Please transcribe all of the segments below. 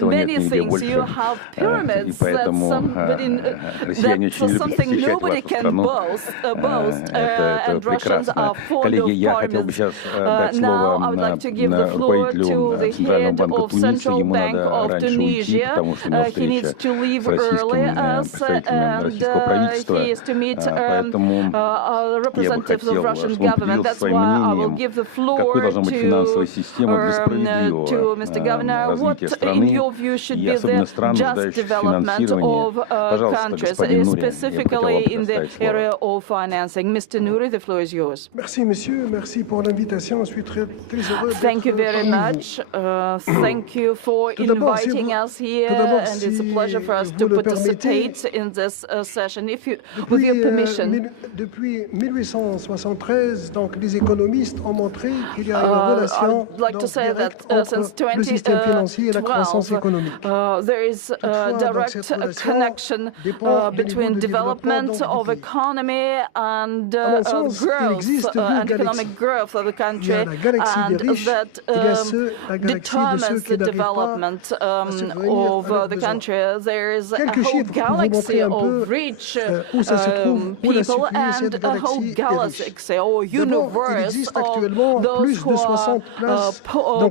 many things. You have pyramids that something nobody can boast, and Russians are fond of pyramids. Now I would like to give the floor to the head of Central Bank of Tunisia. He needs to leave early, and he is to meet representatives of Russian government. That's why I will give the floor to Mr. Governor. What, in your view, should be the just development of countries, specifically in the area of financing? Mr. Nouri, the floor is yours. Thank you very much. Thank you for inviting us here, and it's a pleasure for us to participate in this session. With your permission. I'd like to say that since 2012, there is a direct connection between development of economy and growth and economic growth of the country, and that determines the development of the country. There is a whole galaxy of rich people and a whole galaxy or universe of those who are poor.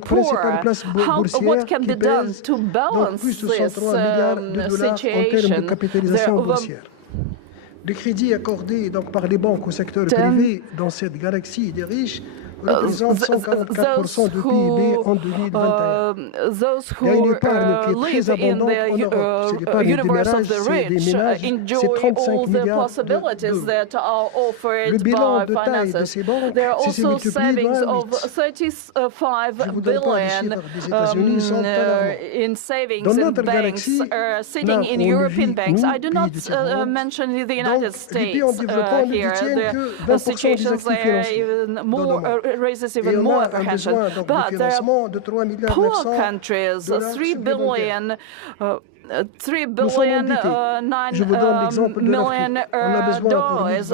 What can be done to balance this situation? Les crédits accordés donc par les banques au secteur privé dans cette galaxie des riches représentent 144% du PIB en 2021. Those who live in the universe of the rich enjoy all the possibilities that are offered by finances. There are also savings of 35 billion in savings in banks sitting in European banks. I do not mention the United States here. The situations there even more raises even more apprehension. But there are poor countries, $3 billion $9 million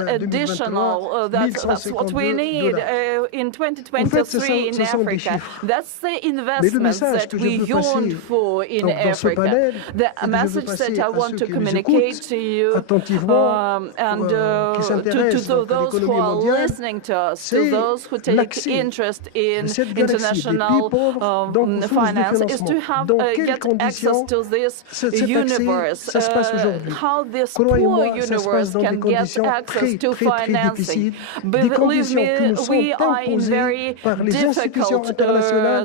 additional. That's what we need in 2023 in Africa. That's the investments that we yearn for in Africa. The message that I want to communicate to you and to those who are listening to us, to those who take interest in international finance, is to get access to this universe, how this poor universe can get access to financing. Believe me, we are in very difficult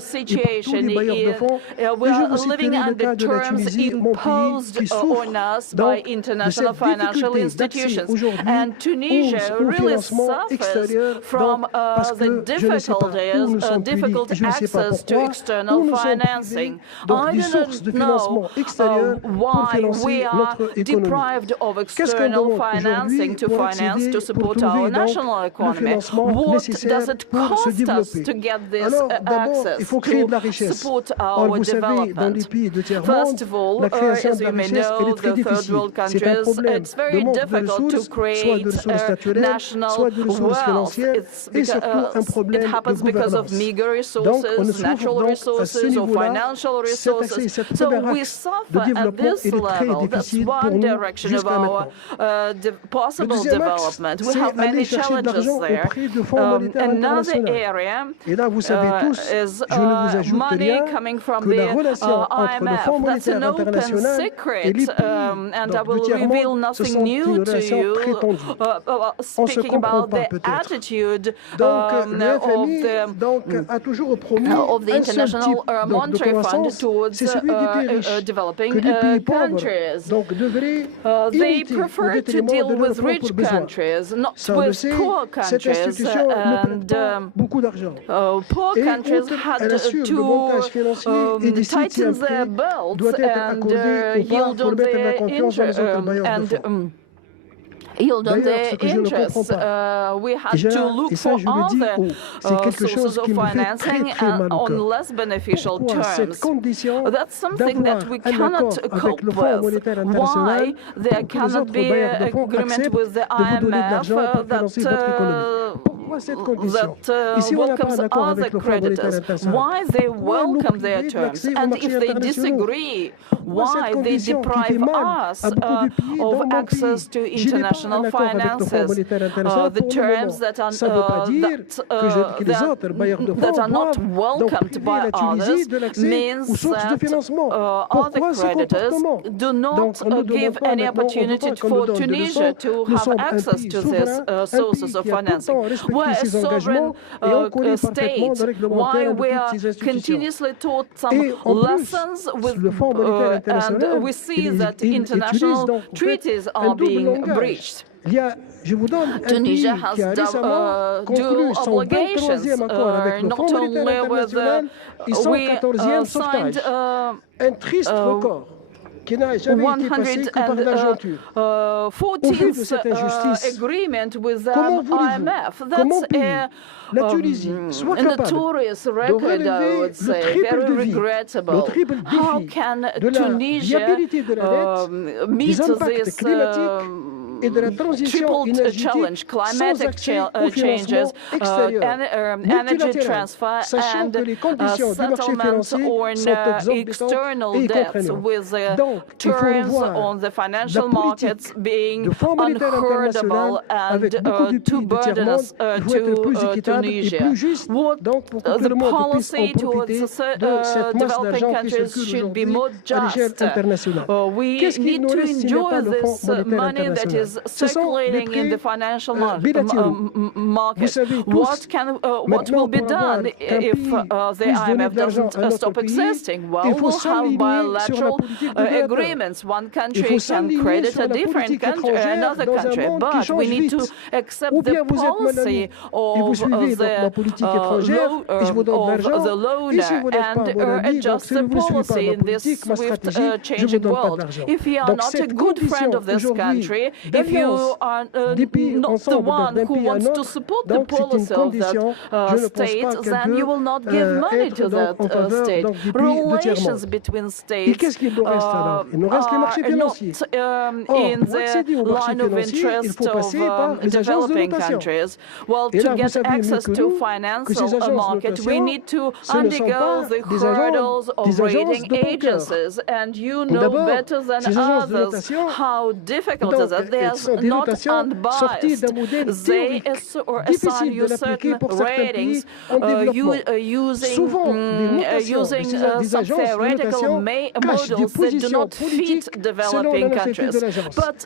situation. We are living under terms imposed on us by international financial institutions. And Tunisia really suffers from the difficulties, difficult access to external financing. I do not know why we are deprived of external financing to support our national economy. What does it cost us to get this access to support our development? First of all, as you may know, the third world countries, it's very difficult to create national wealth. It happens because of meager resources, natural resources, or financial resources. So we suffer at this level. That's one direction of our possible development. We have many challenges there. Another area is money coming from the IMF. That's an open secret, and I will reveal nothing new to you, speaking about the attitude of the International Monetary Fund towards developing countries. They prefer to deal with rich countries, not with poor countries. And poor countries had to tighten their belts and yield on their interest. Yield on their interests. We had to look for other sources of financing on less beneficial terms. That's something that we cannot cope with. Why there cannot be agreement with the IMF that welcomes other creditors, why they welcome their terms, and if they disagree, why they deprive us of access to international finances. The terms that are not welcomed by others means that other creditors do not give any opportunity for Tunisia to have access to these sources of financing. We're a sovereign state. Why we are continuously taught some lessons and we see that international treaties are being breached. Tunisia has dual obligations, not only with we signed 114th agreement with the IMF. That's a notorious record, I would say, very regrettable. How can Tunisia meet this triple challenge, climatic changes, energy transfer, and settlement on external debts, with terms on the financial markets being unheardable and too burdensome to Tunisia? What the policy towards developing countries should be more just. We need to enjoy this money that is circulating in the financial market. What will be done if the IMF doesn't stop existing? Well, we'll have bilateral agreements. One country can credit a different country, another country, but we need to accept the policy of the loaner and adjust the policy in this swift changing world. If you are not a good friend of this country, if you are not the one who wants to support the policy of that state, then you will not give money to that state. Relations between states are not in the line of interest of developing countries. Well, to get access to financial market, we need to undergo the hurdles of rating agencies, and you know better than others how difficult it is. They are not unbiased. They assign you certain ratings using some theoretical models that do not fit developing countries.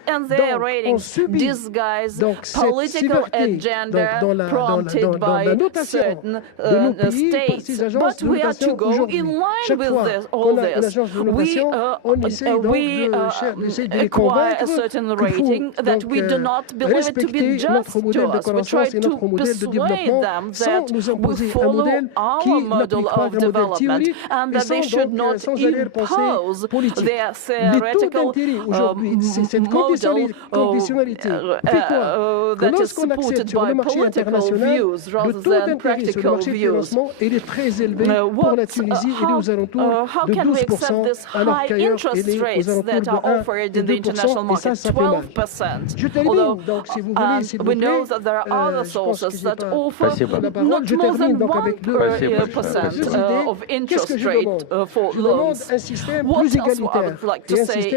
And their ratings disguise political agenda prompted by certain states. But we are to go in line with all this. We acquire a certain rating that we do not believe it to be just to us. We try to persuade them that we follow our model of development and that they should not impose their theoretical model that is supported by political views rather than practical views. How can we accept this high interest rates that are offered in the international market? 12%. Although we know that there are other sources that offer not more than 1% of interest rate for loans. What else I would like to say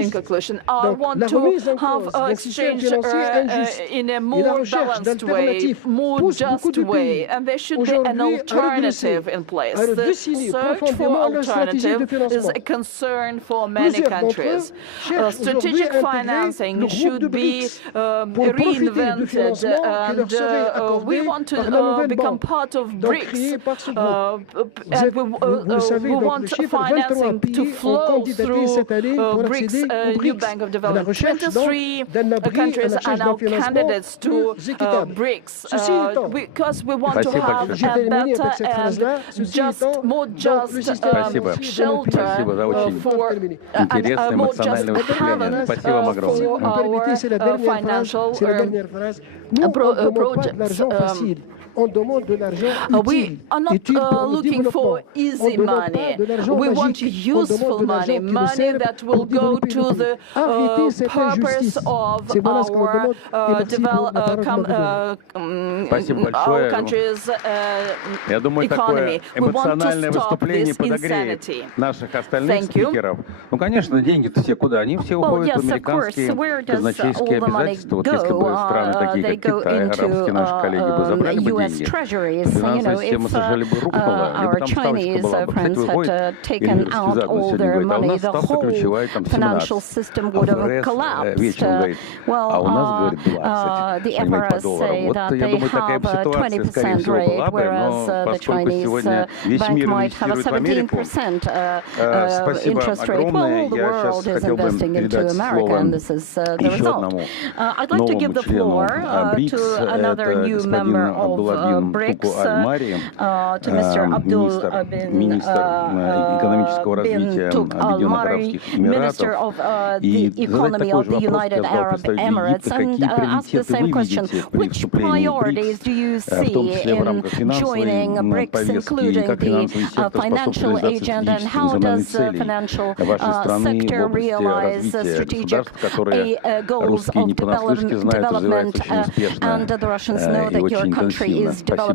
in conclusion? I want to have exchange in a more balanced way, more just way, and there should be an alternative in place. The search for alternative is a concern for many countries. Strategic financing should be reinvented, and we want to become part of BRICS, and we want financing to flow through BRICS, new Bank of Development. 23 countries are now candidates to BRICS, because we want to have a better and more just shelter for more just haven for our financial projects. We are not looking for easy money. We want useful money, money that will go to the purpose of our country's economy. We want to stop this insanity. Thank you. Ну, конечно, деньги-то все куда? Они все уходят в американские казначейские обязательства. Вот если бы страны такие, как Китай, арабские наши коллеги бы забрали бы деньги, финансовая система США либо рухнула, либо там ставочка была бы. Кстати, выходит, я не раскизатно сегодня говорит, а у нас ставка ключевая там 17, а ФРС вечно говорит, а у нас, говорит, 20, понимаете, по доллару. Вот, я думаю, такая бы ситуация, скорее всего, была бы, но поскольку сегодня весь мир инвестирует в Америку, спасибо огромное. Я сейчас хотел бы передать слово еще одному новому члену БРИКС, это господин Абдулlah Марри, министр экономического развития Объединенных Арабских Эмиратов. И задать такой же вопрос сказал представитель Египта, какие приоритеты вы видите при вступлении в БРИКС, в том числе в рамках финансовой повестки, и как финансовый сектор способствует реализации стратегических национальных целей вашей страны в области развития государств, которые русские не понаслышке знают, развиваются очень успешно и очень интенсивно. Спасибо.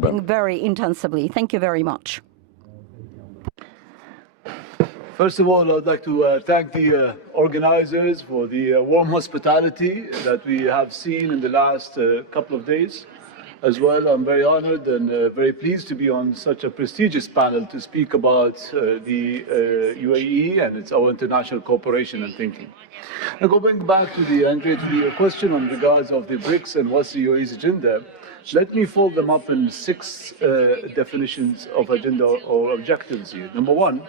First of all, I'd like to thank the organizers for the warm hospitality that we have seen in the last couple of days. As well, I'm very honored and very pleased to be on such a prestigious panel to speak about the UAE and our international cooperation and thinking. Now, going back to your question on regards of the BRICS and what's the UAE's agenda, let me fold them up in 6 definitions of agenda or objectives here. Number one,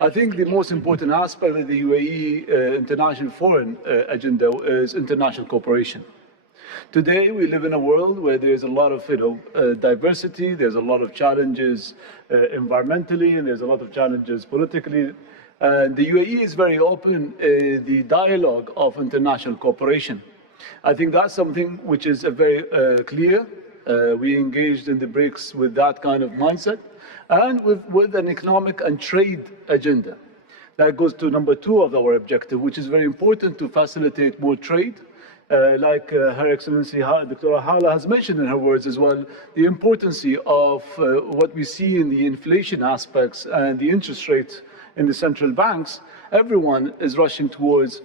I think the most important aspect of the UAE international foreign agenda is international cooperation. Today, we live in a world where there's a lot of diversity, there's a lot of challenges environmentally, and there's a lot of challenges politically. And the UAE is very open the dialogue of international cooperation. I think that's something which is very clear. We engaged in the BRICS with that kind of mindset and with an economic and trade agenda. That goes to number 2 of our objective, which is very important to facilitate more trade. Like Her Excellency Dr. Hala has mentioned in her words as well, the importance of what we see in the inflation aspects and the interest rate in the central banks. Everyone is rushing towards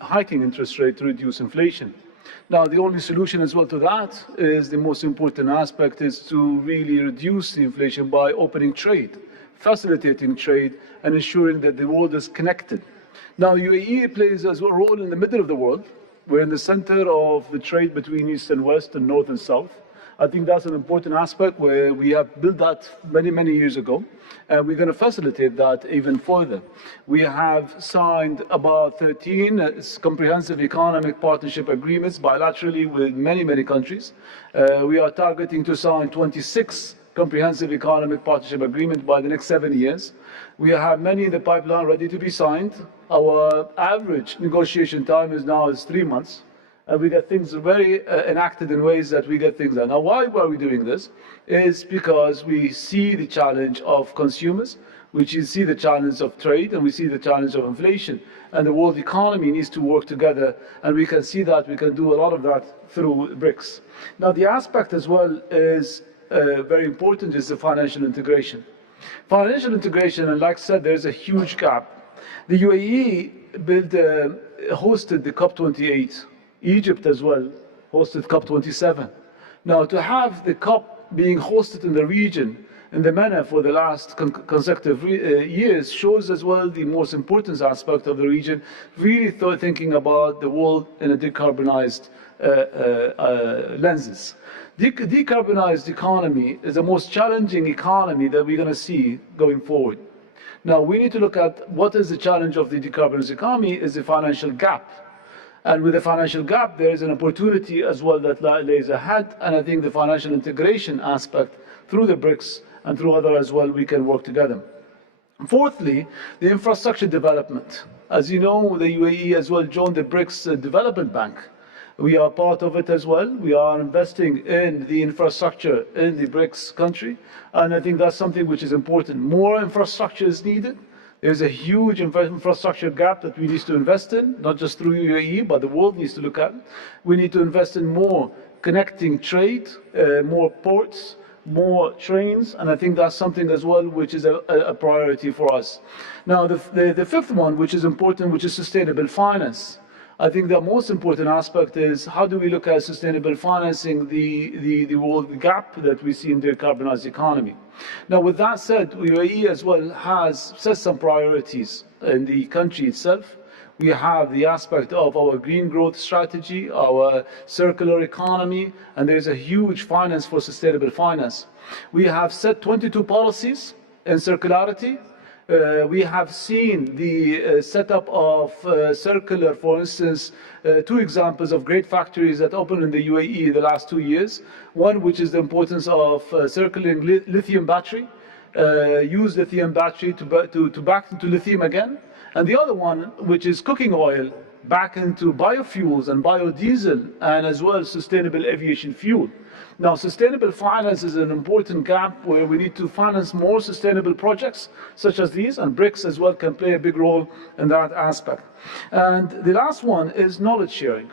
hiking interest rate to reduce inflation. Now, the only solution as well to that is the most important aspect is to really reduce the inflation by opening trade, facilitating trade, and ensuring that the world is connected. Now, UAE plays a role in the middle of the world. We're in the center of the trade between East and West and North and South. I think that's an important aspect where we have built that many, many years ago, and we're going to facilitate that even further. We have signed about 13 comprehensive economic partnership agreements bilaterally with many, many countries. We are targeting to sign 26 comprehensive economic partnership agreements by the next 7 years. We have many in the pipeline ready to be signed. Our average negotiation time is 3 months. And we get things very enacted in ways that we get things done. Now, why are we doing this? Is because we see the challenge of consumers, we see the challenge of trade, and we see the challenge of inflation. And the world economy needs to work together, and we can see that we can do a lot of that through BRICS. Now, the aspect as well is very important is the financial integration. Financial integration, and like I said, there's a huge gap. The UAE hosted the COP28. Egypt as well hosted COP27. Now, to have the COP being hosted in the region in the manner for the last consecutive years shows as well the most important aspect of the region, really thinking about the world in a decarbonized lenses. Decarbonized economy is the most challenging economy that we're going to see going forward. Now, we need to look at what is the challenge of the decarbonized economy is the financial gap. And with the financial gap, there is an opportunity as well that lays ahead. And I think the financial integration aspect through the BRICS and through other as well, we can work together. Fourthly, the infrastructure development. As you know, the UAE as well joined the BRICS Development Bank. We are part of it as well. We are investing in the infrastructure in the BRICS country, and I think that's something which is important. More infrastructure is needed. There's a huge infrastructure gap that we need to invest in, not just through UAE, but the world needs to look at. We need to invest in more connecting trade, more ports, more trains, and I think that's something as well which is a priority for us. Now, the fifth one, which is important, which is sustainable finance. I think the most important aspect is how do we look at sustainable financing the world gap that we see in the decarbonized economy. Now, with that said, UAE as well has set some priorities in the country itself. We have the aspect of our green growth strategy, our circular economy, and there's a huge finance for sustainable finance. We have set 22 policies in circularity. We have seen the setup of circular, for instance, 2 examples of great factories that opened in the UAE in the last 2 years. One, which is the importance of circulating lithium battery, use lithium battery to back into lithium again. And the other one, which is cooking oil, back into biofuels and biodiesel, and as well sustainable aviation fuel. Now, sustainable finance is an important gap where we need to finance more sustainable projects such as these, and BRICS as well can play a big role in that aspect. And the last one is knowledge sharing.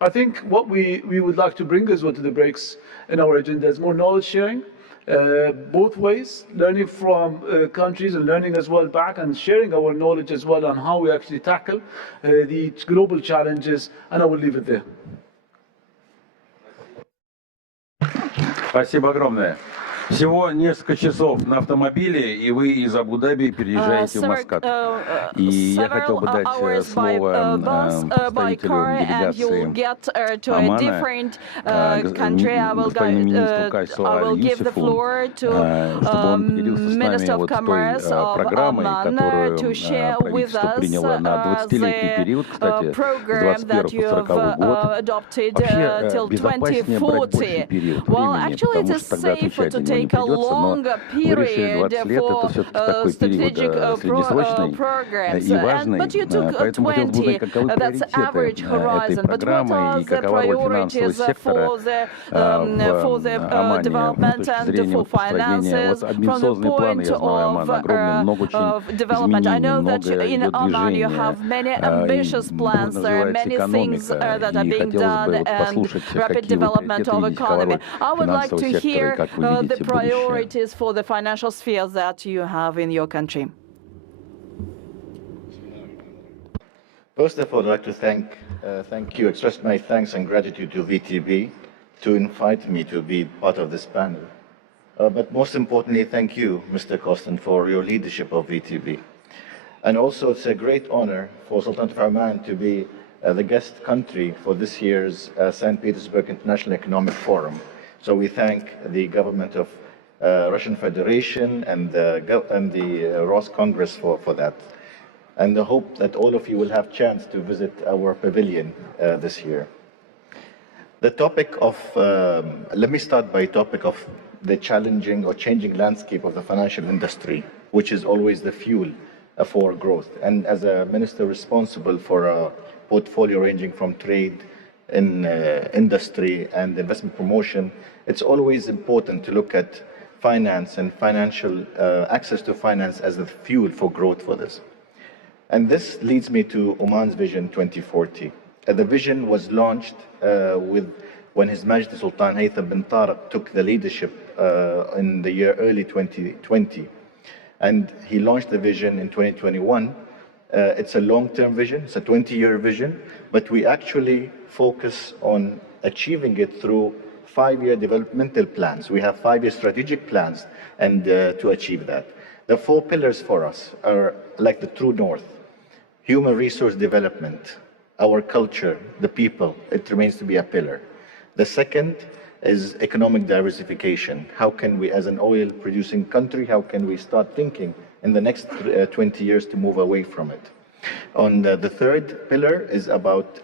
I think what we would like to bring as well to the BRICS in our agenda is more knowledge sharing, both ways, learning from countries and learning as well back and sharing our knowledge as well on how we actually tackle the global challenges, and I will leave it there. Спасибо огромное. Всего несколько часов на автомобиле, и вы из Абу-Даби переезжаете в Маскат. И я хотел бы дать слово представителю делегации Омана, господину министру Кайсу Аль-Юсефу, чтобы он поделился с нами вот той программой, которую правительство приняло на 20-летний период, кстати, с 21 по 40 год. Вообще безопаснее брать больше период времени, потому что тогда отвечать на него не придется, но вы решили 20 лет, это все-таки такой период среднесрочный и важный, поэтому хотел бы узнать, каковы приоритеты этой программы и какова роль финансового сектора в Омане с точки зрения построения. Вот амбициозные планы, я знаю, Оман огромный, много очень изменений, много идет движения, развивается экономика, и хотелось бы вот послушать, какие вы приоритеты видите, какова роль финансового сектора и как вы видите будущее. Priorities for the financial sphere that you have in your country. First of all, I'd like to thank you, express my thanks and gratitude to VTB to invite me to be part of this panel. But most importantly, thank you, Mr. Costin, for your leadership of VTB. And also, it's a great honor for Sultanate of Oman to be the guest country for this year's St. Petersburg International Economic Forum. So we thank the government of Russian Federation and the Ross Congress for that. And I hope that all of you will have chance to visit our pavilion this year. The topic of, let me start by topic of the challenging or changing landscape of the financial industry, which is always the fuel for growth. And as a minister responsible for a portfolio ranging from trade, in industry and investment promotion, it's always important to look at finance and financial access to finance as the fuel for growth for this. And this leads me to Oman's Vision 2040. The vision was launched when His Majesty Sultan Haytham bin Tariq took the leadership in the year early 2020. And he launched the vision in 2021. It's a long-term vision, it's a 20-year vision, but we actually focus on achieving it through 5-year developmental plans. We have 5-year strategic plans and to achieve that. The 4 pillars for us are like the true north. Human resource development, our culture, the people, it remains to be a pillar. The second is economic diversification. How can we, as an oil-producing country, how can we start thinking in the next 20 years to move away from it? On the third pillar is about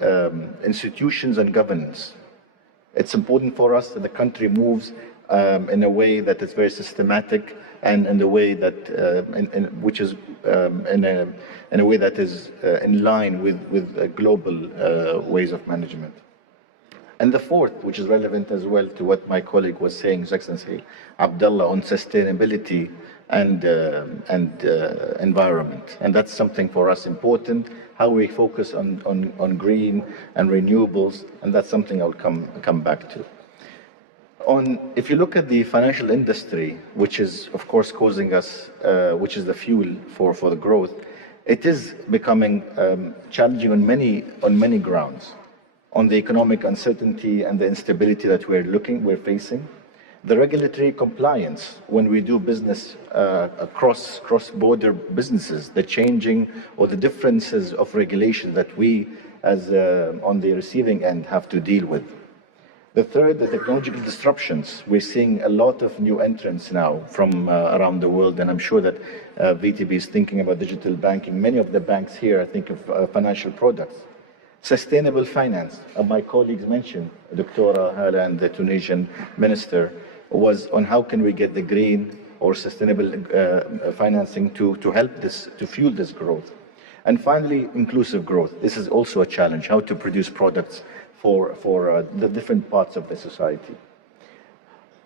institutions and governance. It's important for us that the country moves in a way that is very systematic and in a way that in a way that is in line with global ways of management. And the fourth, which is relevant as well to what my colleague was saying, His Excellency Abdullah, on sustainability and environment. And that's something for us important, how we focus on green and renewables, and that's something I'll come back to. If you look at the financial industry, which is of course causing us, which is the fuel for the growth, it is becoming challenging on many grounds. On the economic uncertainty and the instability that we're facing, the regulatory compliance when we do business across cross-border businesses, the changing or the differences of regulation that we as on the receiving end have to deal with. The third, the technological disruptions. We're seeing a lot of new entrants now from around the world, and I'm sure that VTB is thinking about digital banking. Many of the banks here are thinking of financial products. Sustainable finance, my colleagues mentioned, Dr. Hala and the Tunisian minister, was on how can we get the green or sustainable financing to help this, to fuel this growth. And finally, inclusive growth. This is also a challenge, how to produce products for the different parts of the society.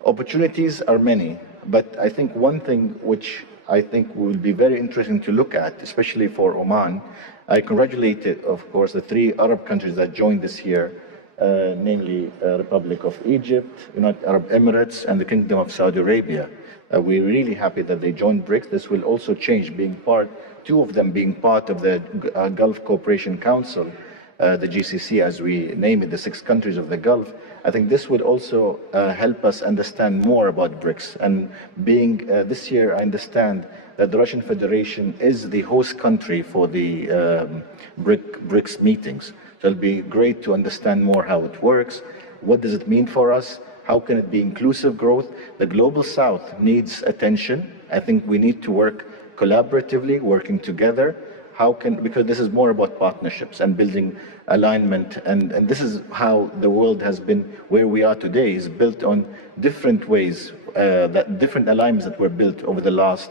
Opportunities are many, but I think one thing which I think will be very interesting to look at, especially for Oman, I congratulated, of course, the 3 Arab countries that joined this year, namely Republic of Egypt, United Arab Emirates, and the Kingdom of Saudi Arabia. We're really happy that they joined BRICS. This will also change, being part, 2 of them being part of the Gulf Cooperation Council, the GCC as we name it, the 6 countries of the Gulf. I think this would also help us understand more about BRICS. And being this year, I understand that the Russian Federation is the host country for the BRICS meetings. So it'll be great to understand more how it works. What does it mean for us? How can it be inclusive growth? The Global South needs attention. I think we need to work collaboratively, working together. Because this is more about partnerships and building alignment, and this is how the world has been where we are today, is built on different ways, that different alignments that were built over the last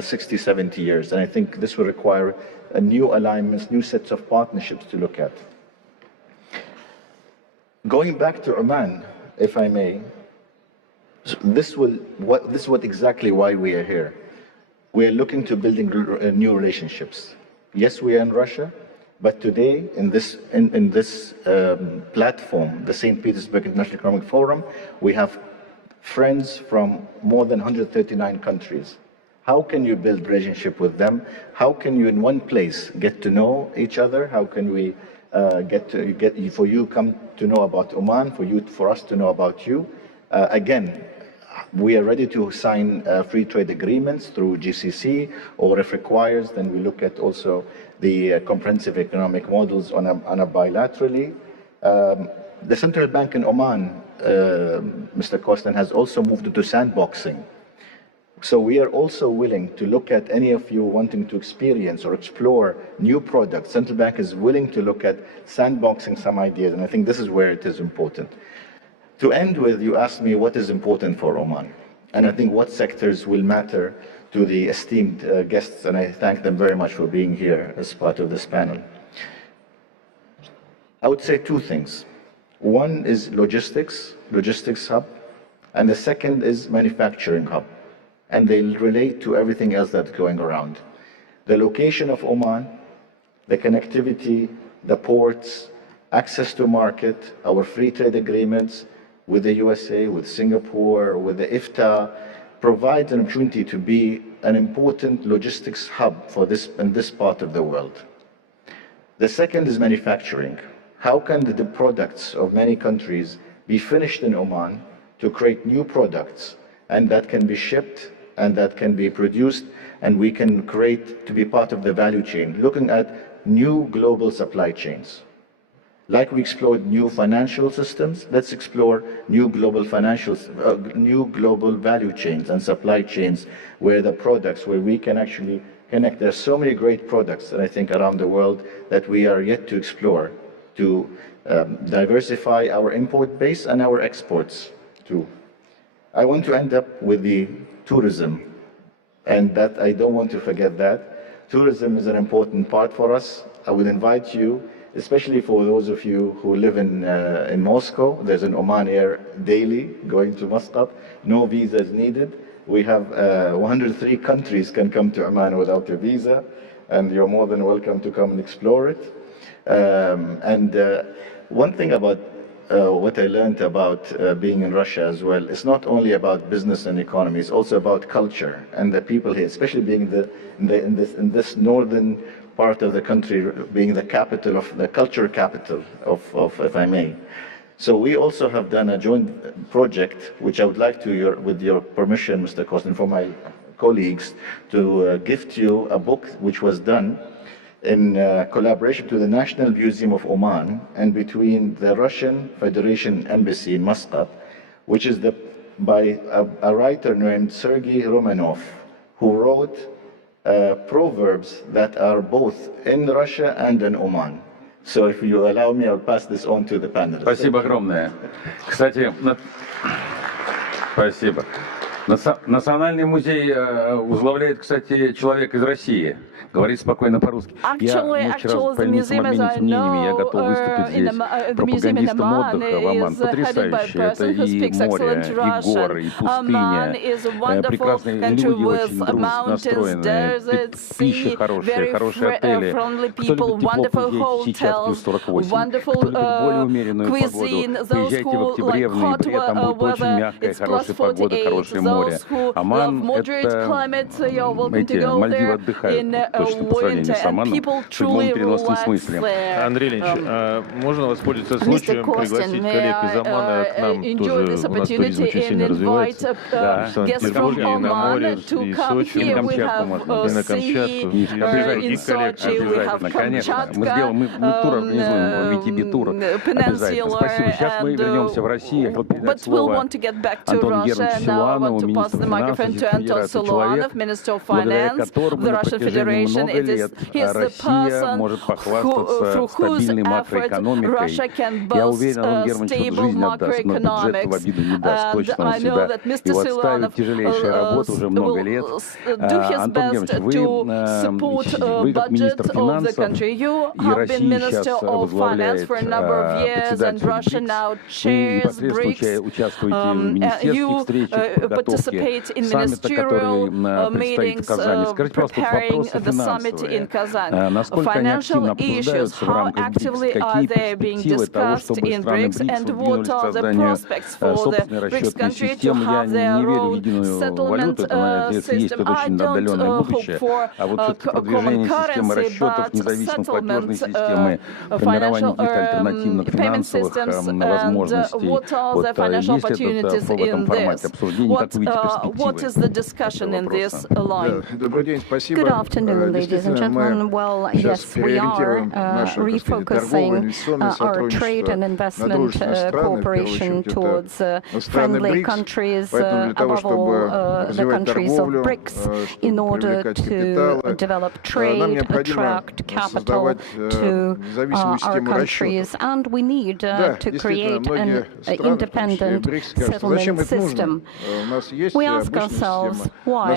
60, 70 years. And I think this will require new alignments, new sets of partnerships to look at. Going back to Oman, if I may, this is what exactly why we are here. We are looking to building new relationships. Yes, we are in Russia, but today in this platform, the St. Petersburg International Economic Forum, we have friends from more than 139 countries. How can you build relationship with them? How can you in one place get to know each other? How can we for you come to know about Oman, for us to know about you? Again, we are ready to sign free trade agreements through GCC, or if requires, then we look at also the comprehensive economic models on a bilaterally. The central bank in Oman, Mr. Kostan, has also moved into sandboxing. So we are also willing to look at any of you wanting to experience or explore new products. Central bank is willing to look at sandboxing some ideas, and I think this is where it is important. To end with, you asked me what is important for Oman, and I think what sectors will matter to the esteemed guests, and I thank them very much for being here as part of this panel. I would say 2 things. One is logistics hub, and the second is manufacturing hub, and they relate to everything else that's going around. The location of Oman, the connectivity, the ports, access to market, our free trade agreements, with the USA, with Singapore, with the IFTA, provides an opportunity to be an important logistics hub for in this part of the world. The second is manufacturing. How can the products of many countries be finished in Oman to create new products, and that can be shipped, and that can be produced, and we can create to be part of the value chain, looking at new global supply chains. Like we explored new financial systems, let's explore new global new global value chains and supply chains where we can actually connect. There's so many great products that I think around the world that we are yet to explore to diversify our import base and our exports too. I want to end up with the tourism, and that I don't want to forget that. Tourism is an important part for us. I would invite you especially for those of you who live in Moscow. There's an Oman Air daily going to Muscat. No visas needed. We have 103 countries can come to Oman without a visa, and you're more than welcome to come and explore it. One thing about what I learned about being in Russia as well, it's not only about business and economy, it's also about culture and the people here, especially being in this northern part of the country, being the capital of the culture capital of if I may. So we also have done a joint project, which I would like to, with your permission, Mr. Kostin, for my colleagues, to gift you a book which was done in collaboration to the National Museum of Oman and between the Russian Federation Embassy in Muscat, which is by a writer named Sergei Romanov, who wrote proverbs that are both in Russia and in Oman. So if you allow me, I'll pass this on to the panelists. Спасибо огромное. Кстати, спасибо. Национальный музей возглавляет, кстати, человек из России. Говорит спокойно по-русски. Мы вчера по информационным мнениями, я готов выступить здесь пропагандистом отдыха в Оман. Потрясающе. Это и море, и горы, и пустыня. Прекрасные люди, очень дружественно настроенные. Пища хорошая, хорошие отели. Кто любит тепло, приезжайте сейчас плюс 48. Кто любит более умеренную погоду, приезжайте в октябре, в ноябре. Там будет очень мягкая, хорошая погода, хорошее море. Оман — это эти Мальдивы отдыхают. Точно по сравнению с Оманом, в прямом переносном смысле. Андрей Ильич, можно воспользоваться случаем, пригласить коллег из Омана к нам тоже, у нас туризм очень сильно развивается. Да, в Санкт-Петербурге, и на море, и Сочи, и на Камчатку можно. И на Камчатку. И других коллег. Обязательно, конечно. Мы тур организуем, VTB тур. Обязательно. Спасибо. Сейчас мы вернемся в Россию. Я хотел передать слово Антону Германовичу Силуанову, министру финансов, человек, благодаря которому на протяжении много лет Россия может похвастаться стабильной макроэкономикой. Я уверен, Антон Германович жизнь отдаст, но бюджет в обиду не даст, точно он себя его отставит. Тяжелейшая работа уже много лет. Антон Германович, вы как министр финансов, и Россия сейчас возглавляет председательство БРИКС. Вы непосредственно участвуете в министерских встречах, подготовке саммита, который предстоит в Казани. Скажите, пожалуйста, вопросы финансовые. Насколько они активно обсуждаются в рамках БРИКС? Какие перспективы того, чтобы страны БРИКС выдвинулись к созданию собственной расчетной системы? Я не верю в единую валюту, это, есть тут очень отдаленное будущее. А вот все-таки продвижение системы расчетов, независимой платежной системы, формирование каких-то альтернативных финансовых возможностей. Вот есть в этом формате обсуждения, как вы видите перспективы? Добрый день, спасибо. Good afternoon, ladies and gentlemen. Well, yes, we are refocusing our trade and investment cooperation towards friendly countries, above all the countries of BRICS, in order to develop trade, attract capital to our countries, and we need to create an independent settlement system. We ask ourselves why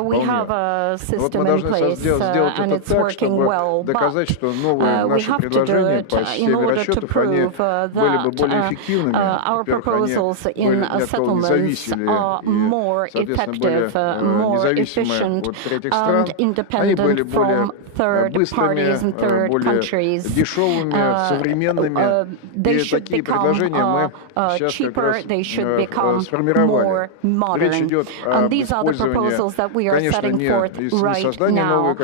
we have a system in place and it's working well, but we have to do it in order to prove that our proposals in settlements are more effective, more efficient and independent from third parties and third countries. They should become cheaper, they should become more modern. And these are the proposals that we are setting forth right now.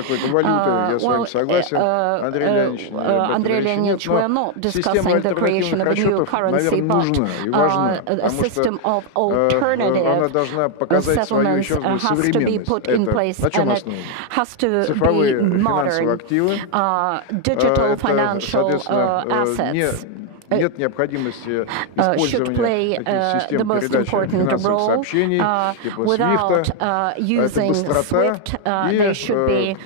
Andrei Leonidovich, we are not discussing the creation of a new currency, but a system of alternative settlements has to be put in place, and it has to be modern. Digital financial assets. should play the most important role. Without using SWIFT, they should be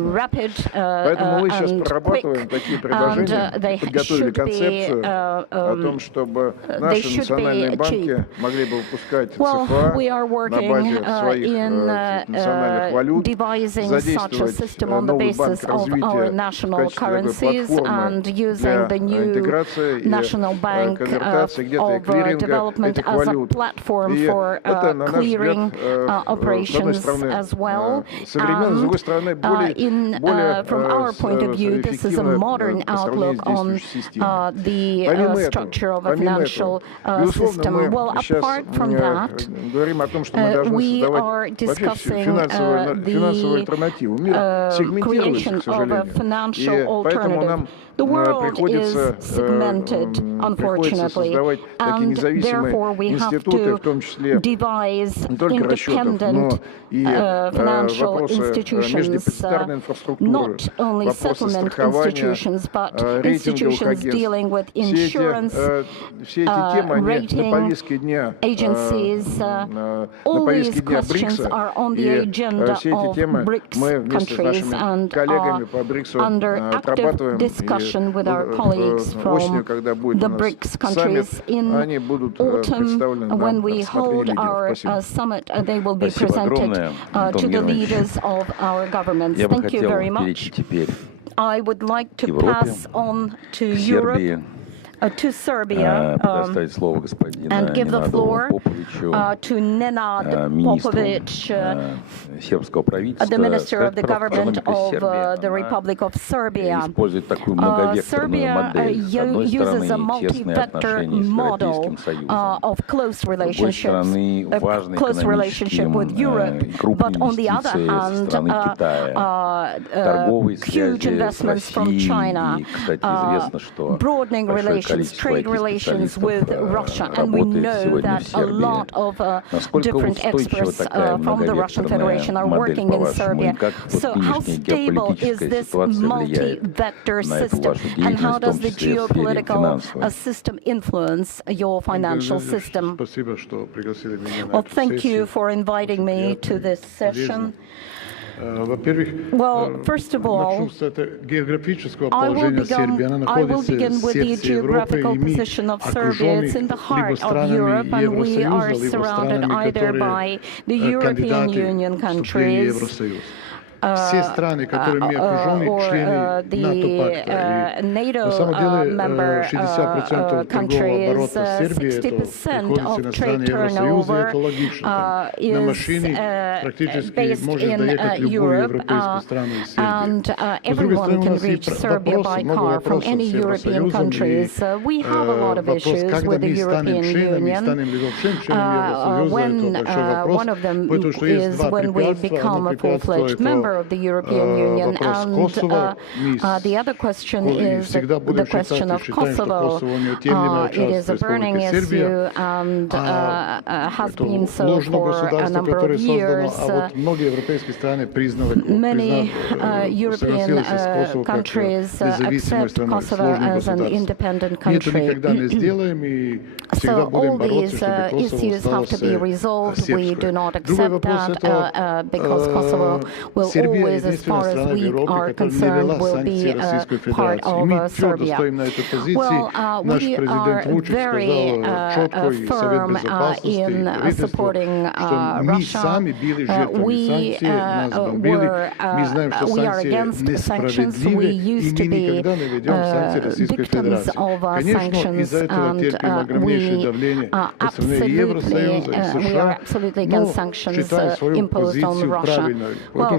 rapid and quick, and they should be cheap. Well, we are working in devising such a system on the basis of our national currencies and using the new National Bank of Development as a platform for clearing operations as well. And from our point of view, this is a modern outlook on the structure of a financial system. Well, apart from that, we are discussing the creation of a financial alternative. The world is segmented, unfortunately, and therefore we have to devise independent financial institutions, not only settlement institutions, but institutions dealing with insurance, rating agencies. All these questions are on the agenda of BRICS countries and are under active discussion with our colleagues from the BRICS countries. In autumn, when we hold our summit, they will be presented to the leaders of our governments. Thank you very much. I would like to pass on to Europe, to Serbia, and give the floor to Nenad Popovic, the Minister of the Government of the Republic of Serbia. Serbia uses a multi-vector model of close relationship with Europe, but on the other hand, huge investments from China, broadening relations, trade relations with Russia, and we know that a lot of different experts from the Russian Federation are working in Serbia. So how stable is this multi-vector system, and how does the geopolitical system influence your financial system? Well, thank you for inviting me to this session. Well, first of all, I will begin with the geographical position of Serbia. It's in the heart of Europe, and we are surrounded either by the European Union countries, or the NATO member countries. 60% of trade turnover is based in Europe, and everyone can reach Serbia by car from any European countries. We have a lot of issues with the European Union. One of them is when we become a full-fledged member of the European Union, and the other question is the question of Kosovo. It is a burning issue and has been so for a number of years. Many European countries accept Kosovo as an independent country. So all these issues have to be resolved. We do not accept that because Kosovo will always, as far as we are concerned, will be part of Serbia. Well, we are very firm in supporting Russia. We are against sanctions. We used to be victims of sanctions, and we are absolutely against sanctions imposed on Russia. Well,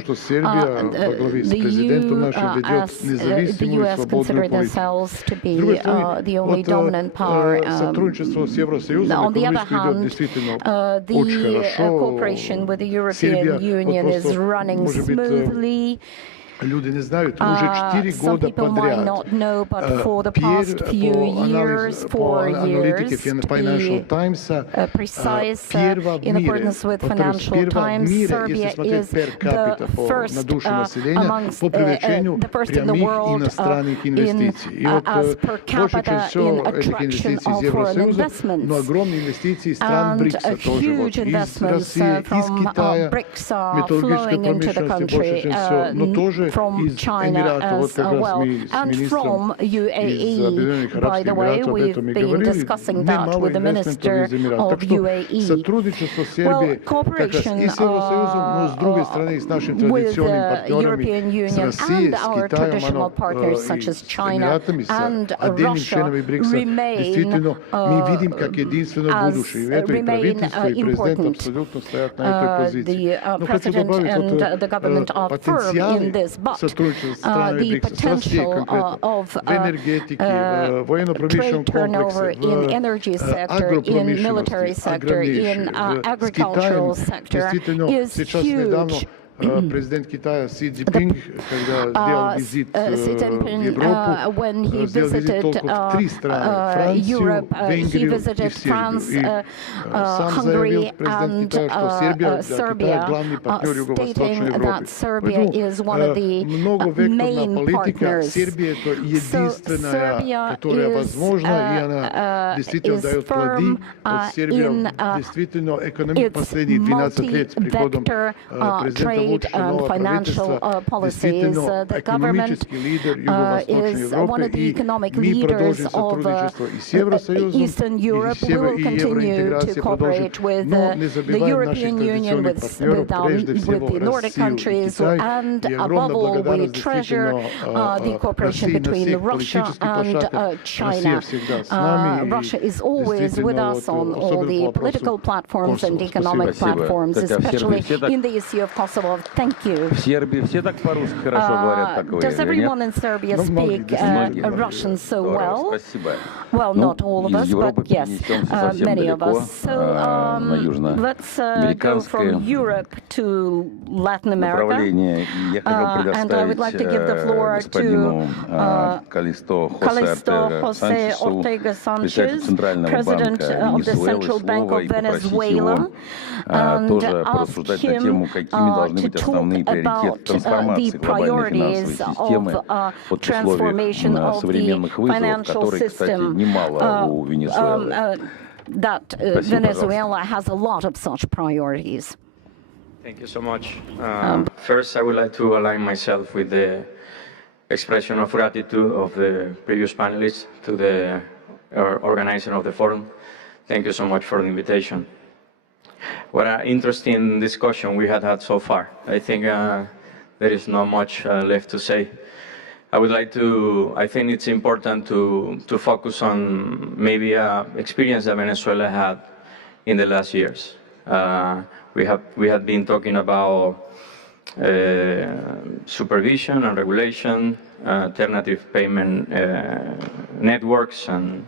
the U.S. consider themselves to be the only dominant power. On the other hand, the cooperation with the European Union is running smoothly. Some people might not know, but for the past few years, 4 years, to be precise, in accordance with Financial Times, Serbia is the first amongst the first in the world as per capita in attraction of foreign investments. And huge investments from BRICS are flowing into the country, from China as well, and from UAE. By the way, we've been discussing that with the Minister of UAE. Well, cooperation with the European Union and our traditional partners such as China and Russia remain important. The President and the government are firm in this, but the potential of trade turnover in energy sector, in military sector, in agricultural sector is huge. Президент Китая Си Цзиньпин, когда сделал визит в Европу, when he visited Europe, he visited France, Hungary, and Serbia, stating that Serbia is one of the main partners. So Serbia is firm in its multi-vector trade and financial policies. The government is one of the economic leaders of Eastern Europe. We will continue to cooperate with the European Union, with the Nordic countries, and above all, we treasure the cooperation between Russia and China. Russia is always with us on all the political platforms and economic platforms, especially in the issue of Kosovo. Thank you. Does everyone in Serbia speak Russian so well? Well, not all of us, but yes, many of us. So let's go from Europe to Latin America. And I would like to give the floor to Calixto Jose Ortega Sanchez, President of the Central Bank of Venezuela, and ask him to talk about the priorities of transformation of the financial system. That Venezuela has a lot of such priorities. Thank you so much. First, I would like to align myself with the expression of gratitude of the previous panelists to the organizer of the forum. Thank you so much for the invitation. What an interesting discussion we had so far. I think there is not much left to say. I think it's important to focus on maybe experience that Venezuela had in the last years. We have been talking about supervision and regulation, alternative payment networks, and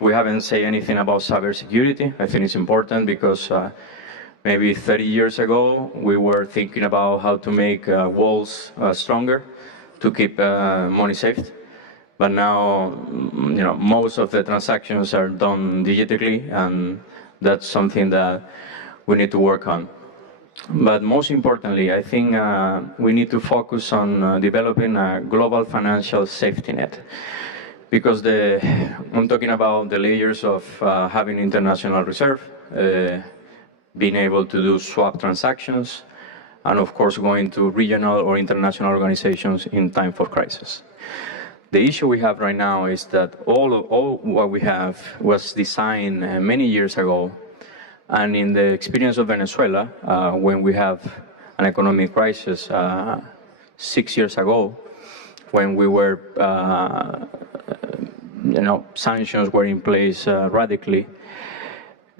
we haven't said anything about cybersecurity. I think it's important because maybe 30 years ago, we were thinking about how to make walls stronger to keep money safe. But now, most of the transactions are done digitally, and that's something that we need to work on. But most importantly, I think we need to focus on developing a global financial safety net. Because I'm talking about the layers of having international reserve, being able to do swap transactions, and of course going to regional or international organizations in time for crisis. The issue we have right now is that all what we have was designed many years ago, and in the experience of Venezuela, when we have an economic crisis 6 years ago, when we were, sanctions were in place radically,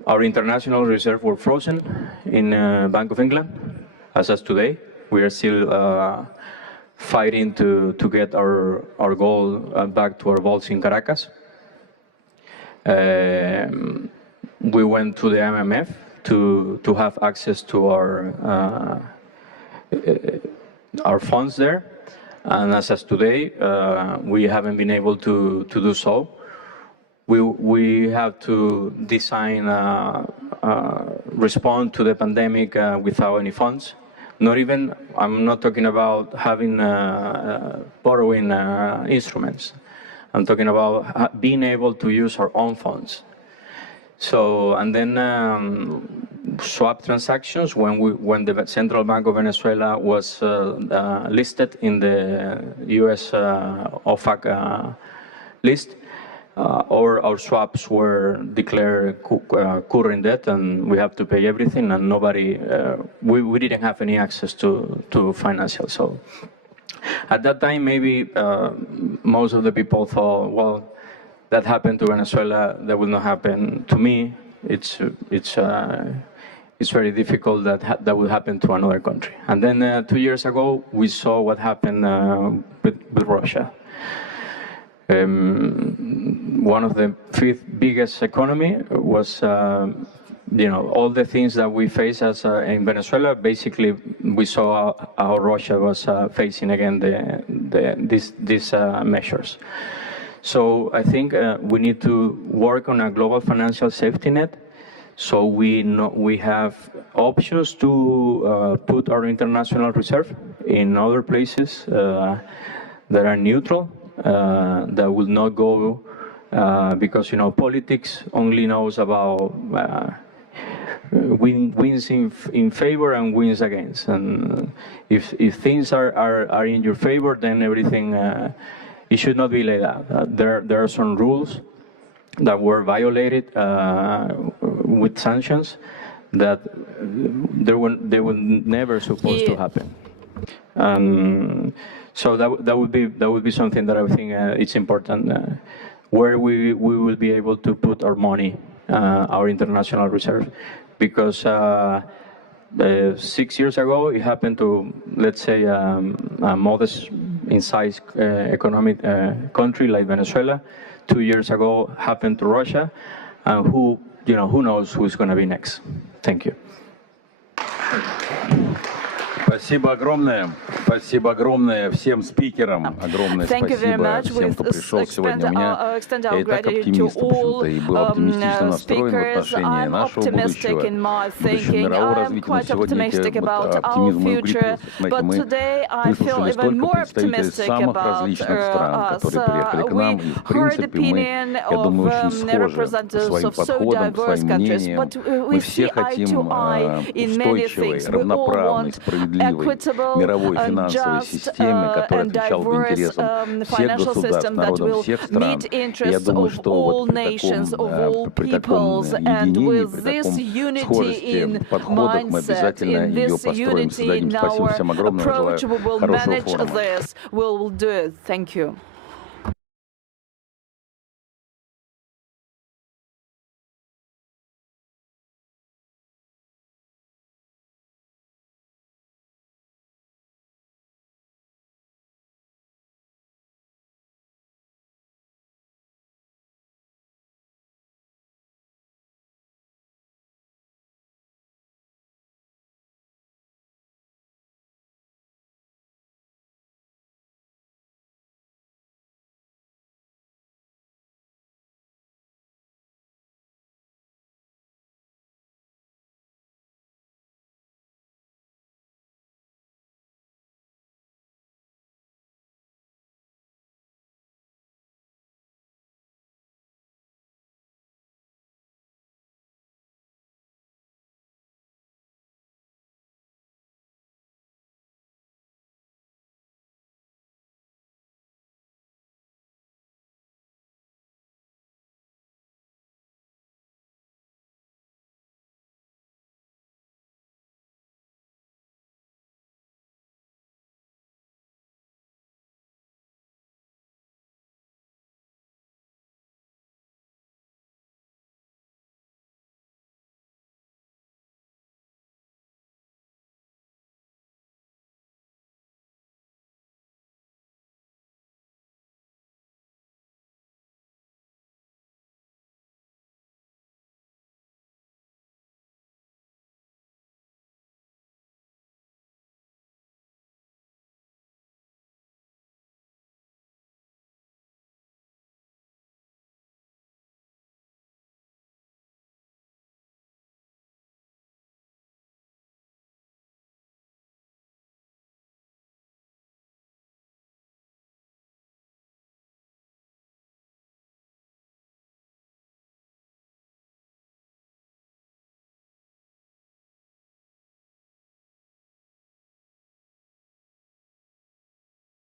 our international reserve were frozen in Bank of England. As of today, we are still fighting to get our gold back to our vaults in Caracas. We went to the IMF to have access to our our funds there. And as of today, we haven't been able to do so. We have to design, respond to the pandemic without any funds. Not even, I'm not talking about having, borrowing instruments. I'm talking about being able to use our own funds. So, and then swap transactions, when the Central Bank of Venezuela was listed in the US OFAC list, our swaps were declared current debt, and we have to pay everything, and nobody, we didn't have any access to financial. So at that time, maybe most of the people thought, well, that happened to Venezuela, that will not happen to me. It's very difficult that that will happen to another country. And then 2 years ago, we saw what happened with Russia. One of the fifth biggest economy was, all the things that we face as in Venezuela. Basically, we saw how Russia was facing again these measures. So I think we need to work on a global financial safety net. So we have options to put our international reserve in other places that are neutral. That will not go because politics only knows about wins in favor and wins against. And if things are in your favor, then everything it should not be like that. There are some rules that were violated with sanctions that they were never supposed to happen. So that would be something that I think it's important, where we will be able to put our money, our international reserve, because 6 years ago it happened to, let's say, a modest in size economic country like Venezuela. 2 years ago happened to Russia, and who knows who's going to be next. Thank you. Спасибо огромное всем спикерам, огромное спасибо всем, кто пришел сегодня. Я и так оптимист, в общем-то, и был оптимистично настроен в отношении нашего будущего мирового развития. Но сегодня оптимизм мой укрепился. Знаете, мы выслушали столько представителей самых различных стран, которые приехали к нам, и в принципе мы, я думаю, очень схожи своим подходом, своим мнением. Мы все хотим устойчивой, равноправной, справедливой мировой финансовой системе, которая отвечала бы интересам всех государств, народов всех стран. Я думаю, что вот при таком единении, при таком схожести в подходах мы обязательно ее построим, создадим. Спасибо всем огромное. Желаю хорошего форума.